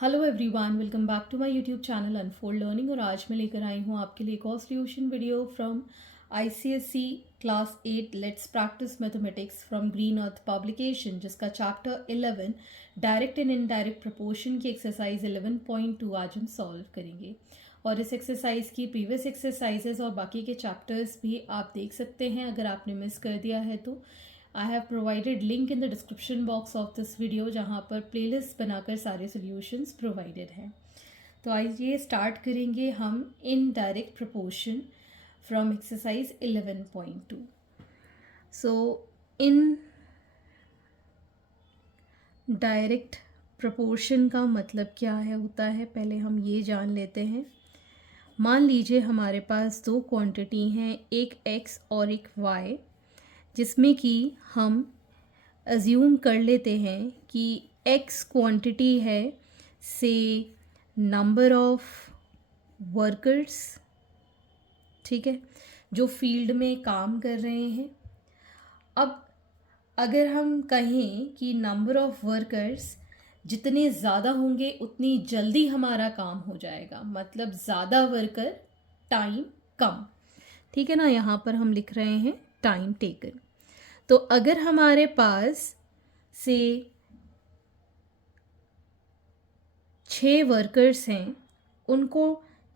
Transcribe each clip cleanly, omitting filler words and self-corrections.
Hello everyone, welcome back to my YouTube channel unfold learning. और आज मैं लेकर आई हूँ आपके लिए एक और solution video from ICSE class 8 let's practise mathematics from green earth publication, जिसका chapter 11 direct and indirect proportion की एक्सरसाइज 11.2 आज हम सॉल्व करेंगे। और इस एक्सरसाइज की प्रीवियस एक्सरसाइजेस और बाकी के चैप्टर्स भी आप देख सकते हैं अगर आपने मिस कर दिया है तो। I have provided link in the description box of this video, जहाँ पर प्लेलिस्ट बनाकर सारे सॉल्यूशंस प्रोवाइडेड हैं। तो आइए स्टार्ट करेंगे हम in direct proportion from exercise 11.2। So in direct proportion का मतलब क्या है होता है, पहले हम ये जान लेते हैं। मान लीजिए हमारे पास दो क्वांटिटी हैं, एक x और एक y, जिसमें कि हम अज्यूम कर लेते हैं कि x क्वांटिटी है से नंबर ऑफ वर्कर्स, ठीक है, जो फील्ड में काम कर रहे हैं। अब अगर हम कहें कि नंबर ऑफ वर्कर्स जितने ज़्यादा होंगे उतनी जल्दी हमारा काम हो जाएगा, मतलब ज़्यादा वर्कर टाइम कम, ठीक है ना। यहाँ पर हम लिख रहे हैं टाइम टेकन। तो अगर हमारे पास से 6 वर्कर्स हैं, उनको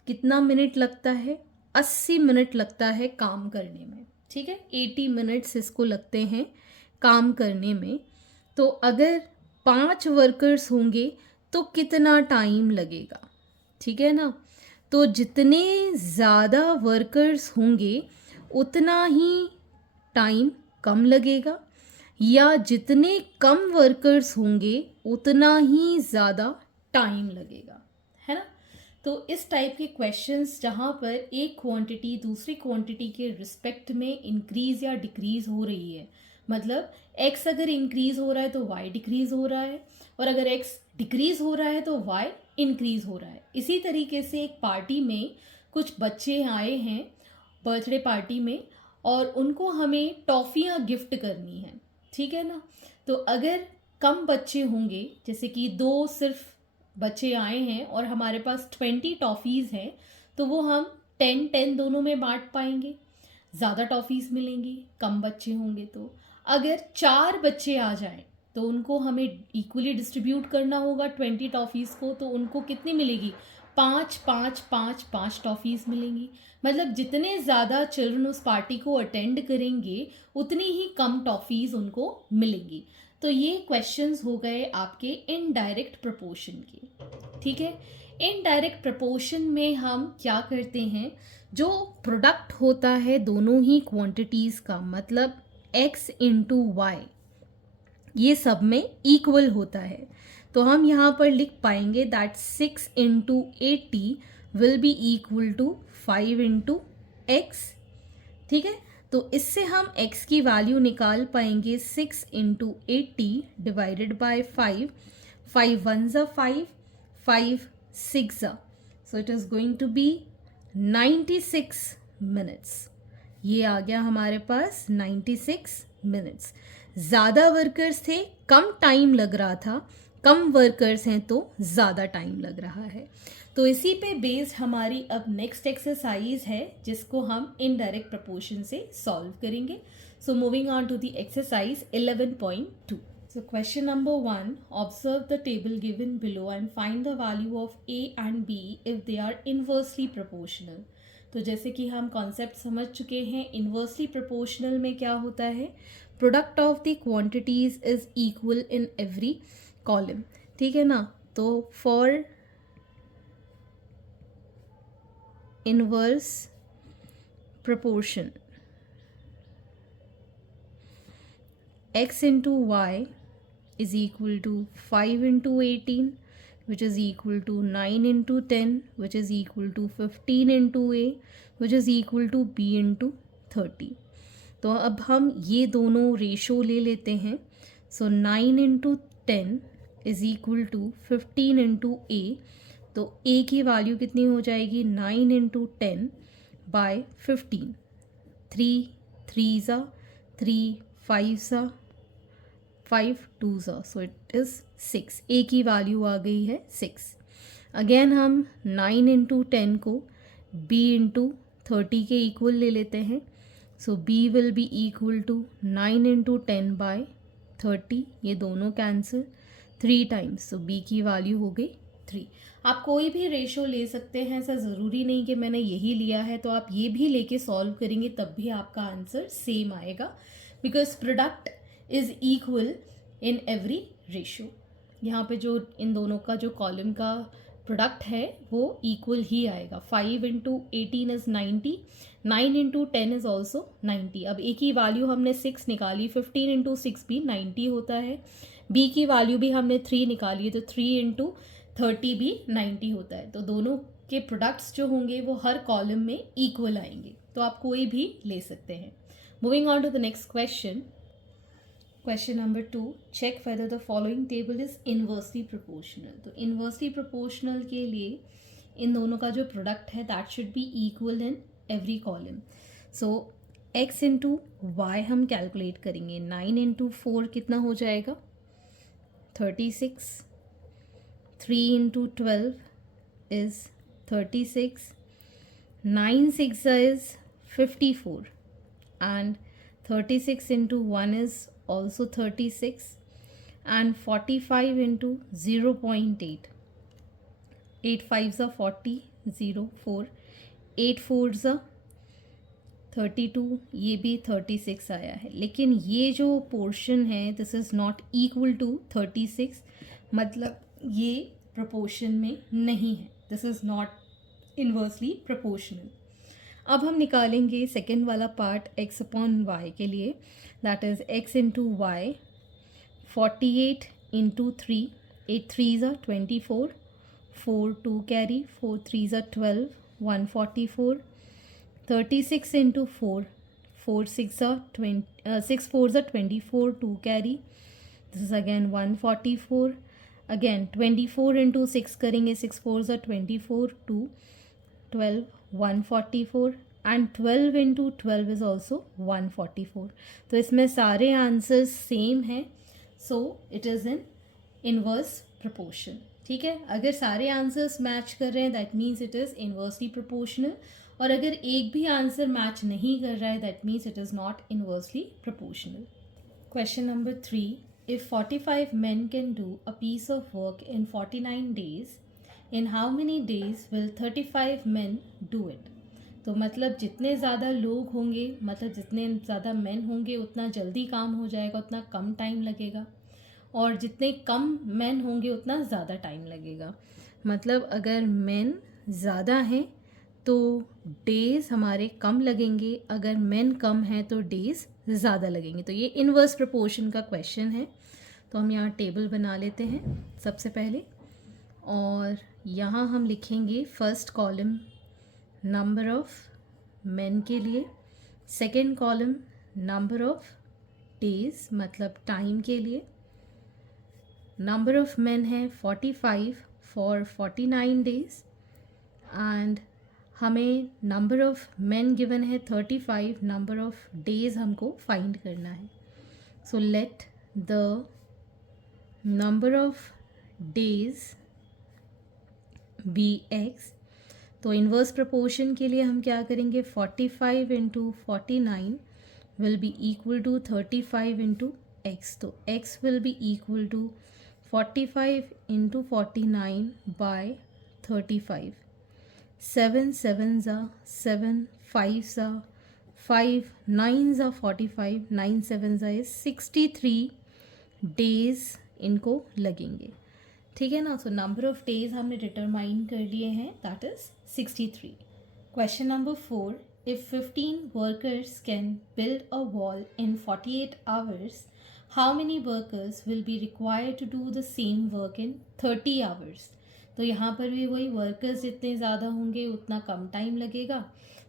कितना मिनट लगता है? 80 मिनट लगता है काम करने में, ठीक है। 80 मिनट्स इसको लगते हैं काम करने में। तो अगर 5 वर्कर्स होंगे तो कितना टाइम लगेगा, ठीक है ना। तो जितने ज़्यादा वर्कर्स होंगे उतना ही टाइम कम लगेगा, या जितने कम वर्कर्स होंगे उतना ही ज़्यादा टाइम लगेगा, है ना। तो इस टाइप के क्वेश्चंस जहाँ पर एक क्वांटिटी दूसरी क्वांटिटी के रिस्पेक्ट में इंक्रीज या डिक्रीज हो रही है, मतलब x अगर इंक्रीज हो रहा है तो y डिक्रीज हो रहा है, और अगर x डिक्रीज हो रहा है तो y इंक्रीज हो रहा है। इसी तरीके से एक पार्टी में कुछ बच्चे आए हैं बर्थडे पार्टी में, और उनको हमें टॉफ़ियाँ गिफ्ट करनी है, ठीक है ना। तो अगर कम बच्चे होंगे, जैसे कि 2 सिर्फ बच्चे आए हैं और हमारे पास 20 टॉफ़ीज़ हैं, तो वो हम 10-10 दोनों में बांट पाएंगे, ज़्यादा टॉफ़ीज़ मिलेंगी। कम बच्चे होंगे तो अगर 4 बच्चे आ जाएं तो उनको हमें इक्वली डिस्ट्रीब्यूट करना होगा 20 टॉफ़ीज़ को, तो उनको कितनी मिलेगी? 5-5-5-5 टॉफ़ीज़ मिलेंगी। मतलब जितने ज़्यादा चिल्ड्रन उस पार्टी को अटेंड करेंगे उतनी ही कम टॉफ़ीज़ उनको मिलेंगी। तो ये क्वेश्चंस हो गए आपके इनडायरेक्ट प्रोपोर्शन के, ठीक है। इनडायरेक्ट प्रोपोर्शन में हम क्या करते हैं, जो प्रोडक्ट होता है दोनों ही क्वांटिटीज़ का, मतलब x इंटू वाई, ये सब में इक्वल होता है। तो हम यहाँ पर लिख पाएंगे that 6 into 80 will be equal to 5 into X, ठीक है। तो इससे हम x की वैल्यू निकाल पाएंगे 6 इंटू 80 डिवाइडेड बाय 5, 5 1 ज़ा 5, 5 6 ज़ा, so it is going to be 96 minutes. ये आ गया हमारे पास 96 मिनट्स। ज़्यादा वर्कर्स थे, कम टाइम लग रहा था, कम वर्कर्स हैं तो ज़्यादा टाइम लग रहा है। तो इसी पे बेस्ड हमारी अब नेक्स्ट एक्सरसाइज है, जिसको हम इनडायरेक्ट प्रोपोर्शन से सॉल्व करेंगे। So moving on to the exercise 11.2। So question number 1, observe the table given below and find the value of A and B if they are inversely proportional। तो जैसे कि हम concept समझ चुके हैं, inversely proportional में क्या होता है, product of the quantities is equal in every column, ठीक है ना। तो for inverse proportion x into y is equal to 5 into 18, which is equal to 9 into 10, which is equal to 15 into a, which is equal to b into 30। तो अब हम ये दोनों ratio ले लेते हैं। So 9 into 10 is equal to 15 into a. तो a की वैल्यू कितनी हो जाएगी? 9 इंटू 10 बाय 15, 3 3 ज़ा 3, 5 ज़ा 5 2s, सो इट इज़ 6. ए की वैल्यू आ गई है 6. अगेन हम 9 इंटू 10 को b इंटू 30 के इक्वल ले लेते हैं. So b will be equal to 9 into 10 by 30. ये दोनों कैंसिल 3 टाइम्स, सो b की वैल्यू हो गई 3. आप कोई भी रेशो ले सकते हैं, ऐसा ज़रूरी नहीं कि मैंने यही लिया है तो आप ये भी लेके सॉल्व करेंगे तब भी आपका आंसर सेम आएगा, because product is equal in every ratio. यहाँ पे जो इन दोनों का जो कॉलम का प्रोडक्ट है वो इक्वल ही आएगा. 5 into 18 is 90, 9 into 10 is also 90. अब ए की वैल्यू हमने 6 निकाली, 15 इंटू 6 भी 90 होता है. बी की वैल्यू भी हमने 3 निकाली है, तो 3 इंटू 30 भी 90 होता है. तो दोनों के प्रोडक्ट्स जो होंगे वो हर कॉलम में इक्वल आएंगे, तो आप कोई भी ले सकते हैं. Moving on to the next question. Question number 2, check whether the following table is inversely proportional. तो इनवर्सली प्रोपोर्शनल के लिए इन दोनों का जो प्रोडक्ट है that should be equal in every column. So x into Y हम कैलकुलेट करेंगे. 9 इंटू 4 कितना हो जाएगा? 36. 3 into 12 is 36. 9 6 is 54, and 36 into 1 is also 36, and 45 into 0.8. 8 5s are 40, 0 4, 8 4s are 32. ये भी 36 आया है, लेकिन ये जो पोर्शन है this is not equal to 36, मतलब ये प्रोपोर्शन में नहीं है. This is not inversely proportional. अब हम निकालेंगे सेकेंड वाला पार्ट x अपॉन वाई के लिए, that is x into Y. 48 into 3, 8 3s are 24, 4 2 carry, 4 3s are 12, 144. 36 into 4, 4 6 are 20, 6 4s are 24, 2 carry, this is again 144. Again 24 into 6 करेंगे, 6 4s are 24, 2 12, 144, and 12 into 12 is also 144. तो इसमें सारे answers same हैं, सो it is in inverse proportion. ठीक है, अगर सारे answers match कर रहे हैं that means it is inversely proportional, और अगर एक भी आंसर मैच नहीं कर रहा है that means it is not inversely proportional. Question number 3, if 45 men can do a piece of work in 49 days, in how many days will 35 men do it? तो मतलब जितने ज़्यादा लोग होंगे, मतलब जितने ज़्यादा मेन होंगे उतना जल्दी काम हो जाएगा, उतना कम टाइम लगेगा, और जितने कम मेन होंगे उतना ज़्यादा टाइम लगेगा. मतलब अगर मेन ज़्यादा हैं तो डेज़ हमारे कम लगेंगे, अगर मेन कम हैं तो डेज़ ज़्यादा लगेंगे. तो ये इनवर्स प्रोपोर्शन का क्वेश्चन है. तो हम यहाँ टेबल बना लेते हैं सबसे पहले, और यहाँ हम लिखेंगे first column number of men के लिए, second column number of days मतलब टाइम के लिए. नंबर ऑफ मेन है 45 फॉर 49 डेज, एंड हमें नंबर ऑफ मेन गिवन है 35, नंबर ऑफ डेज हमको फाइंड करना है. So let the number of days be x. तो इन्वर्स प्रोपोर्शन के लिए हम क्या करेंगे, 45 into 49 will be equal to 35 into X. तो x will be equal to 45 into 49 by 35. 7 7s are 7, 5s are 5, 9s are 45, 9 7s are 63 days इनको लगेंगे. ठीक है ना. सो नंबर ऑफ डेज हमने डिटरमाइन कर लिए हैं, that is 63. Question number 4, if 15 workers can build a wall in 48 hours, how many workers will be required to do the same work in 30 hours. तो यहाँ पर भी वही, वर्कर्स जितने ज़्यादा होंगे उतना कम टाइम लगेगा.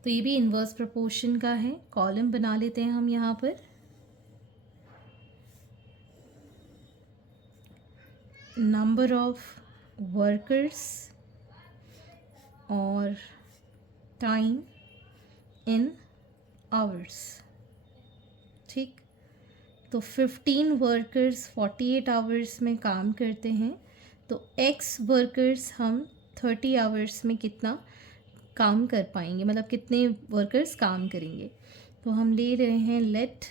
तो ये भी इन्वर्स प्रोपोर्शन का है. कॉलम बना लेते हैं हम यहाँ पर. नंबर ऑफ वर्कर्स और टाइम इन आवर्स. ठीक, तो 15 वर्कर्स 48 आवर्स में काम करते हैं, तो x वर्कर्स हम 30 आवर्स में कितना काम कर पाएंगे, मतलब कितने वर्कर्स काम करेंगे। तो हम ले रहे हैं let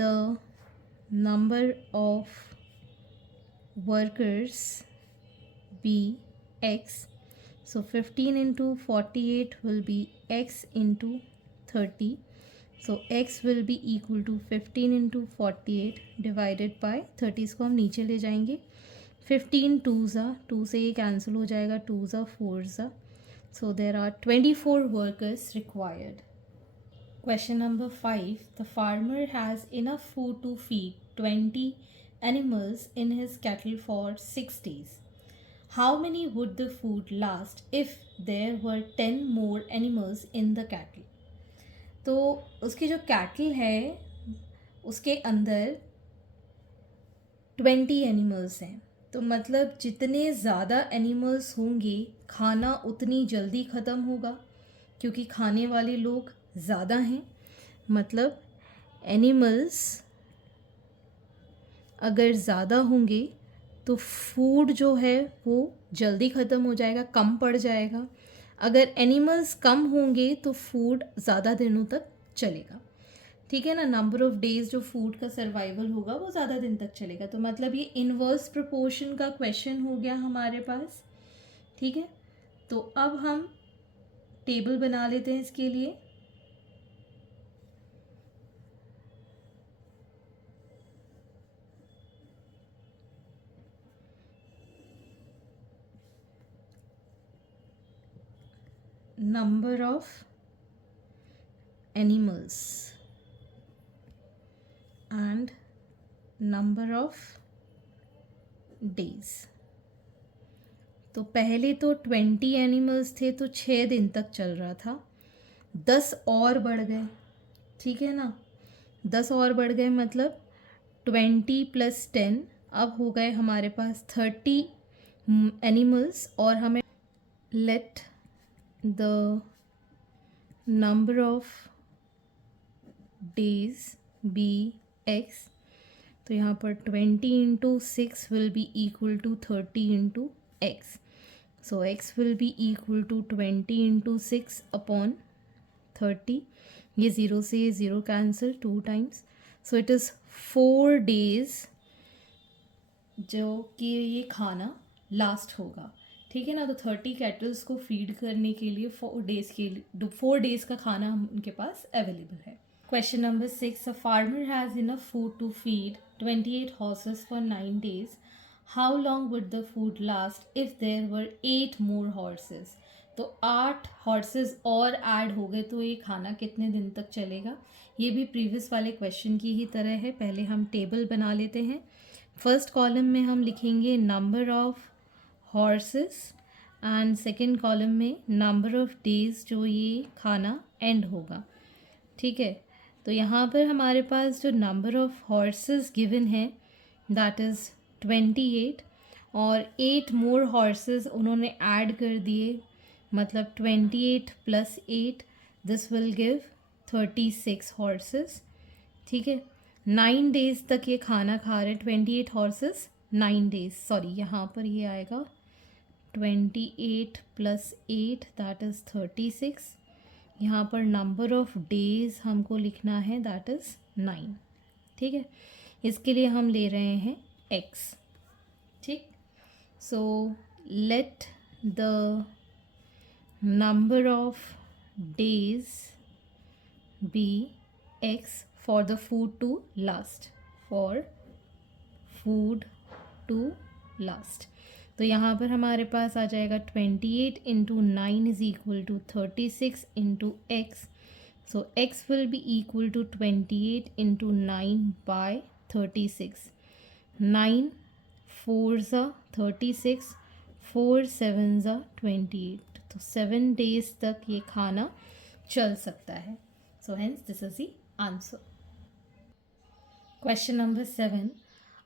the number of workers be x. So 15 into 48 will be x into 30. So x will be equal to 15 into 48 divided by 30. इसको हम नीचे ले जाएंगे। 15 2 ज़ा 2 से ये कैंसिल हो जाएगा, 2 ज़ा 4 ज़ा। So there are 24 workers required. Question number 5. The farmer has enough food to feed 20 animals in his cattle for 6 days. How many would the food last if there were 10 more animals in the cattle? तो उसकी जो cattle है उसके अंदर 20 animals हैं, तो मतलब जितने ज़्यादा एनिमल्स होंगे खाना उतनी जल्दी ख़त्म होगा, क्योंकि खाने वाले लोग ज़्यादा हैं। मतलब एनिमल्स अगर ज़्यादा होंगे तो फूड जो है वो जल्दी ख़त्म हो जाएगा, कम पड़ जाएगा। अगर एनिमल्स कम होंगे तो फूड ज़्यादा दिनों तक चलेगा, ठीक है ना। नंबर ऑफ़ डेज़ जो फूड का सर्वाइवल होगा वो ज़्यादा दिन तक चलेगा। तो मतलब ये इन्वर्स प्रोपोर्शन का क्वेश्चन हो गया हमारे पास, ठीक है। तो अब हम टेबल बना लेते हैं इसके लिए। Number of animals and number of days. तो पहले तो 20 एनिमल्स थे तो 6 दिन तक चल रहा था, 10 और बढ़ गए, ठीक है ना। 10 और बढ़ गए मतलब 20 + 10, अब हो गए हमारे पास 30 एनिमल्स। और हमें let the number of days be x। तो यहाँ पर 20 × 6 will be equal to 30 × x। So x will be equal to 20 × 6 upon 30। ये 0 से ये 0 cancel 2 times. So it is 4 days जो कि ये खाना लास्ट होगा, ठीक है ना। तो 30 कैटल्स को फीड करने के लिए 4 डेज़ का खाना उनके पास अवेलेबल है। Question number 6. A farmer has enough food to feed 28 horses for 9 days. How long would the food last if there were 8 more horses? तो 8 हॉर्सेस और ऐड हो गए तो ये खाना कितने दिन तक चलेगा। ये भी प्रीवियस वाले क्वेश्चन की ही तरह है। पहले हम टेबल बना लेते हैं। फर्स्ट कॉलम में हम लिखेंगे number of horses and second column में नंबर ऑफ डेज जो ये खाना एंड होगा, ठीक है। तो यहाँ पर हमारे पास जो नंबर ऑफ हॉर्सेस गिवन है दैट इज़ 28 और 8 मोर हॉर्सेस उन्होंने ऐड कर दिए, मतलब 28 + 8 दिस विल गिव 36 हॉर्सेस, ठीक है। 9 डेज़ तक ये खाना खा रहे हैं 28 हॉर्सेस 9 डेज़। सॉरी, यहाँ पर ये आएगा 28 + 8 दैट इज़ 36। यहाँ पर नंबर ऑफ़ डेज़ हमको लिखना है दैट इज़ 9, ठीक है। इसके लिए हम ले रहे हैं x, ठीक। So let the number of days be x for the food to last, for food to last. तो यहाँ पर हमारे पास आ जाएगा 28 × 9 is equal to 36 × x। So x will be equal to 28 × 9 by 36। 9 4 ज़ा 36, 4 7 ज़ा 28। तो 7 डेज़ तक ये खाना चल सकता है। So hence this is the answer. Question number 7.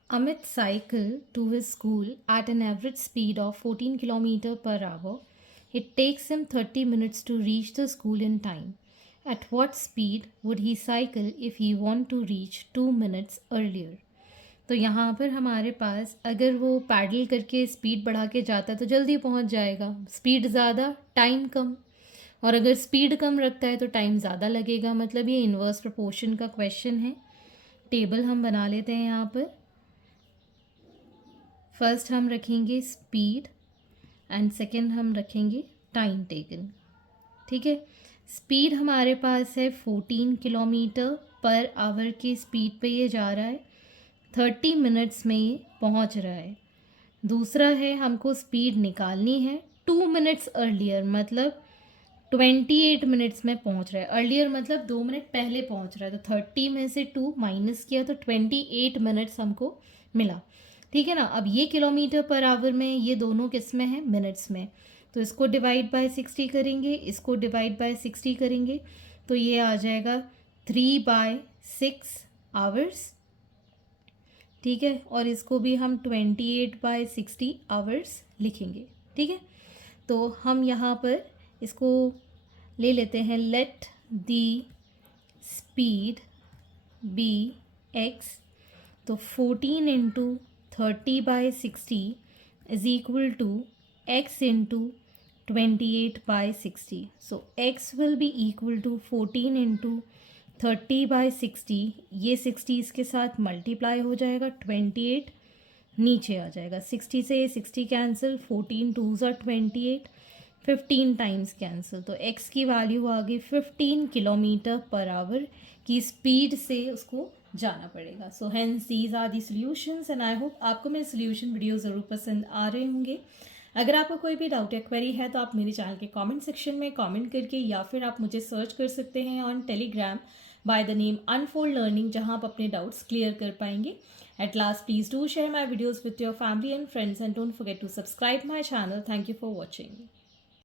Amit cycled to his school at an average speed of 14 km/h. It takes him 30 minutes to reach the school in time. At what speed would he cycle if he want to reach 2 minutes earlier? तो यहाँ पर हमारे पास अगर वो pedal करके speed बढ़ा के जाता है तो जल्दी पहुँच जाएगा, स्पीड ज़्यादा टाइम कम, और अगर स्पीड कम रखता है तो टाइम ज़्यादा लगेगा। मतलब ये इन्वर्स प्रोपोर्शन का क्वेश्चन है। टेबल हम बना लेते हैं यहाँ पर। फर्स्ट हम रखेंगे स्पीड एंड सेकेंड हम रखेंगे टाइम टेकन। ठीक है, स्पीड हमारे पास है 14 किलोमीटर पर आवर की स्पीड पे ये जा रहा है, 30 मिनट्स में ये पहुंच रहा है। दूसरा है हमको स्पीड निकालनी है 2 मिनट्स अर्लियर, मतलब 28 मिनट्स में पहुंच रहा है। अर्लियर मतलब 2 मिनट पहले पहुंच रहा है, तो 30 में से 2 माइनस किया तो 28 मिनट्स हमको मिला। ठीक है ना। अब ये किलोमीटर पर आवर में, ये दोनों किस में है, मिनट्स में, तो इसको डिवाइड बाय 60 करेंगे, इसको डिवाइड बाय 60 करेंगे, तो ये आ जाएगा 3/6 आवर्स। ठीक है, और इसको भी हम 28/60 आवर्स लिखेंगे। ठीक है, तो हम यहाँ पर इसको ले लेते हैं। Let the speed be x, तो 14 into 30/60 is equal to x into 28/60. So x will be equal to 14 into 30/60, ये 60 इसके साथ मल्टीप्लाई हो जाएगा, 28 नीचे आ जाएगा, 60 से 60 cancel, 14 2s are 28, 15 times cancel, तो x की वैल्यू आ गई 15 किलोमीटर पर आवर की स्पीड से उसको जाना पड़ेगा। So hence these are the solutions and I hope आपको मेरे सॉल्यूशन वीडियो ज़रूर पसंद आ रहे होंगे। अगर आपको कोई भी डाउट या क्वेरी है तो आप मेरे चैनल के कमेंट सेक्शन में कमेंट करके, या फिर आप मुझे सर्च कर सकते हैं on Telegram by the name unfold learning, जहां आप अपने डाउट्स क्लियर कर पाएंगे। At last please do share my videos with your family and friends and don't forget to subscribe my channel. Thank you for watching.